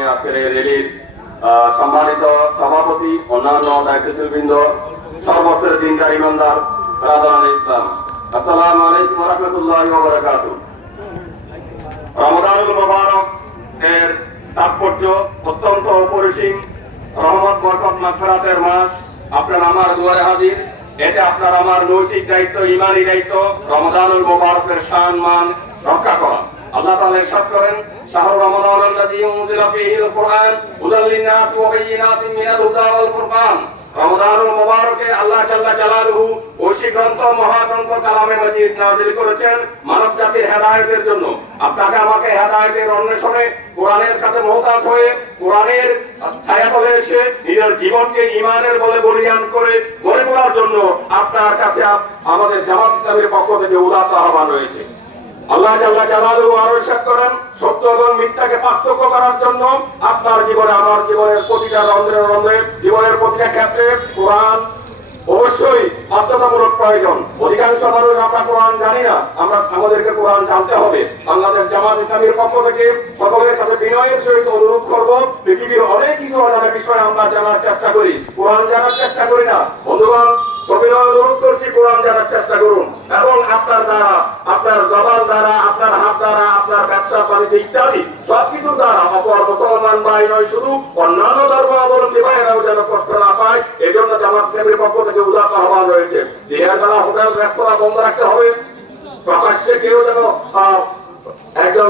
নিয়ে আজকের এই র্যালির সম্মানিত সভাপতি, অন্যান্য দায়িত্বশীল বৃন্দ, সর্বস্তরের দিনদার ইমানদার ব্রাদারান ইসলাম, আসসালামু আলাইকুম ওয়া রাহমাতুল্লাহি ওয়া বারাকাতুহু। রমাদানুল মুবারক এর তাৎপর্য অত্যন্ত অপরিসীম। রহমত, বরকত, মাগফিরাতের মাস আপনার আমার দুয়ারে হাজির। এটা আপনার আমার নৈতিক দায়িত্ব, ঈমানী দায়িত্ব রমাদানুল মুবারকের শান মান রক্ষা করা। আল্লাহ তাআলা ইরশাদ করেন, শাহরু রমাদানাল্লাযী উনজিলা ফীহিল কুরআন হুদাল লিন-নাসি ওয়া বায়্যিনাতিন মিনাল হুদা ওয়াল ফুরকান। রমাদানুল মুবারকে আল্লাহ জাল্লা জালালুহু ওশী গ্রন্থ, মহাগ্রন্থ কালামে মাজিদ নাযিল করেছেন মানব জাতির হেদায়েতের জন্য। আপনাকে আমাকে হেদায়েতের অন্বেষণে কোরআনের কাছে মুহতাজ হয়ে কোরআনের ছায়াতলে এসে নিজের জীবনকে ঈমানের বলে বলিয়ান করে গড়ে তোলার জন্য আপনার কাছে আমাদের জামাত ইসলামের পক্ষ থেকে উদাত্ত আহ্বান রয়েছে। আল্লাহ জাল্লা জালালুহু আরো ইরশাদ করেন, সত্য এবং মিথ্যাকে পার্থক্য করার জন্য আপনার জীবনে, আমার জীবনের প্রতিটা রন্ধ্রে রন্ধ্রে, জীবনের প্রতিটা ক্ষেত্রে কোরআন অবশ্যই বাধ্যতামূলক প্রয়োজন। অধিকাংশ মানুষ আমরা কোরআন জানি না, আমাদেরকে কোরআন জানতে হবে। বাংলাদেশ জামাত ইসলামীর পক্ষ থেকে সকলের কাছে বিনয়ের সহিত অনুরোধ করব, পৃথিবীর অনেক কিছু অজানা বিষয় আমরা জানার চেষ্টা করি, কোরআন জানার চেষ্টা করি না। বন্ধুগণ, সবিনয় অনুরোধ করছি, কোরআন জানার চেষ্টা করুন এবং আপনার দ্বারা, আপনার জবান দ্বারা, আপনার হাত দ্বারা, আপনার ব্যবসা বাণিজ্য ইত্যাদি সবকিছু দ্বারা অপর মুসলমান ভাই নয়, শুধু অন্যান্য ধর্মাবলম্বী ভাইরাও যেন কষ্ট না পায়, এই জন্য জামাত ইসলামীর পক্ষ থেকে উদাত্ত আহ্বান রয়েছে। দিনের বেলা হোটেল রেস্তোরাঁ বন্ধ রাখতে হবে। প্রকাশ্যে কেউ যেন একজন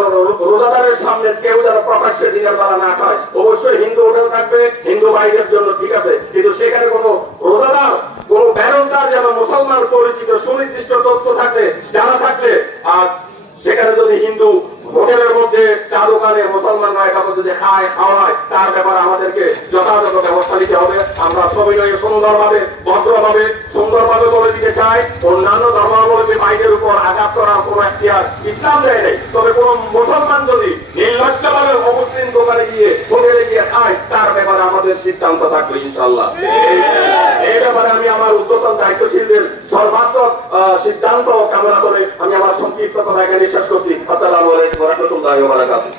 রোজাদারের সামনে কেউ যেন প্রকাশ্যে দিনের বেলা না খায়। অবশ্যই হিন্দু হোটেল থাকবে হিন্দু ভাইদের জন্য, ঠিক আছে, কিন্তু সেখানে কোনো রোজাদার, কোন বেরোজগার যেন মুসলমান পরিচিত সুনির্দিষ্ট তথ্য থাকলে, জানা থাকলে, আর সেখানে যদি হিন্দু হোটেলের মধ্যে চা দোকানে মুসলমান ভাইরা যদি খায় খাওয়ায়, তার ব্যাপারে আমাদেরকে যথাযথ ব্যবস্থা নিতে হবে। আমরা সবিনয়ে সুন্দরভাবে, ভদ্রভাবে, সুন্দরভাবে বলে দিতে চাই, অন্যান্য ধর্মাবলম্বী ভাইদের উপর আঘাত করার কোন এখতিয়ার ইসলাম দেয় নেই। তবে কোন মুসলমান যদি নির্লজ্জভাবে অমুসলিম দোকানে গিয়ে, হোটেলে গিয়ে খায়, তার ব্যাপারে আমাদের সিদ্ধান্ত থাকবে ইনশাআল্লাহ। এই ব্যাপারে আমি আমার উদ্যোতন দায়িত্বশীলদের সর্বাত্মক সিদ্ধান্ত কামনা করে আমি আমার সংক্ষিপ্ত কথা এখানে শেষ করছি। আসসালামু আলাইকুম ওয়া রাহমাতুল্লাহি ওয়া বারাকাতুহু।